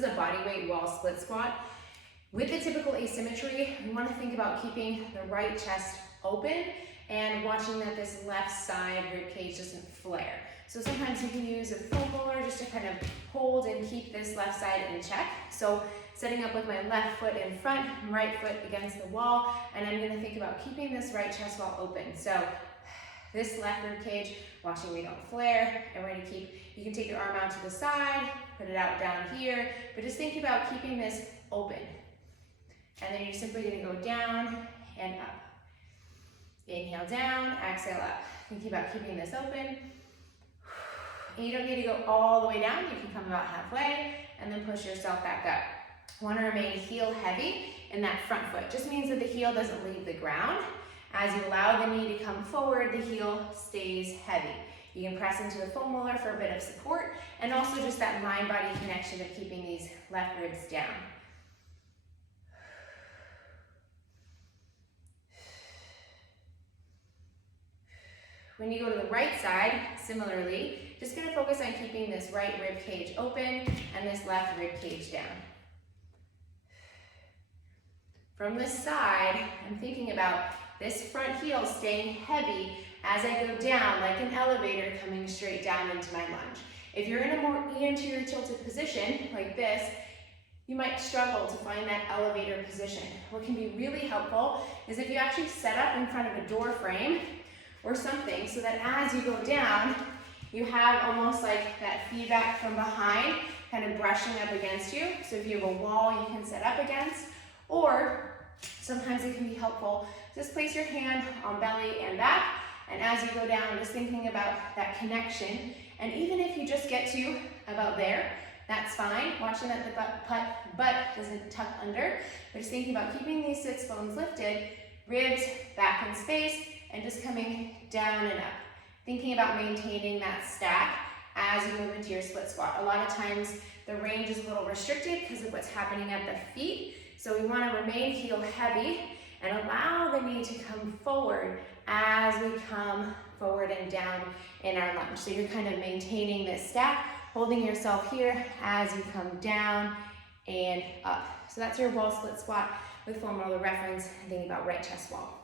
This is a body weight wall split squat. With the typical asymmetry, we want to think about keeping the right chest open and watching that this left side rib cage doesn't flare. So sometimes you can use a foam roller just to kind of hold and keep this left side in check. So setting up with my left foot in front, right foot against the wall, and I'm going to think about keeping this right chest wall open. So this left rib cage, watching me don't flare, and we're going to keep, you can take your arm out to the side, put it out down here, but just think about keeping this open. And then you're simply going to go down and up. Inhale down, exhale up. Thinking about keeping this open. And you don't need to go all the way down. You can come about halfway and then push yourself back up. Want to remain heel heavy in that front foot. Just means that the heel doesn't leave the ground. As you allow the knee to come forward, the heel stays heavy. You can press into the foam roller for a bit of support, and also just that mind-body connection of keeping these left ribs down. When you go to the right side, similarly, just going to focus on keeping this right rib cage open and this left rib cage down. From this side, I'm thinking about this front heel staying heavy as I go down like an elevator coming straight down into my lunge. If you're in a more anterior tilted position like this, you might struggle to find that elevator position. What can be really helpful is if you actually set up in front of a door frame or something so that as you go down, you have almost like that feedback from behind kind of brushing up against you. So if you have a wall you can set up against, or sometimes it can be helpful, just place your hand on belly and back, and as you go down, just thinking about that connection. And even if you just get to about there, that's fine. Watching that the butt doesn't tuck under, but just thinking about keeping these sits bones lifted, ribs back in space, and just coming down and up. Thinking about maintaining that stack as you move into your split squat. A lot of times the range is a little restricted because of what's happening at the feet. So we want to remain heel heavy and allow the knee to come forward as we come forward and down in our lunge. So you're kind of maintaining this stack, holding yourself here as you come down and up. So that's your wall split squat with foam roller reference and thinking about right chest wall.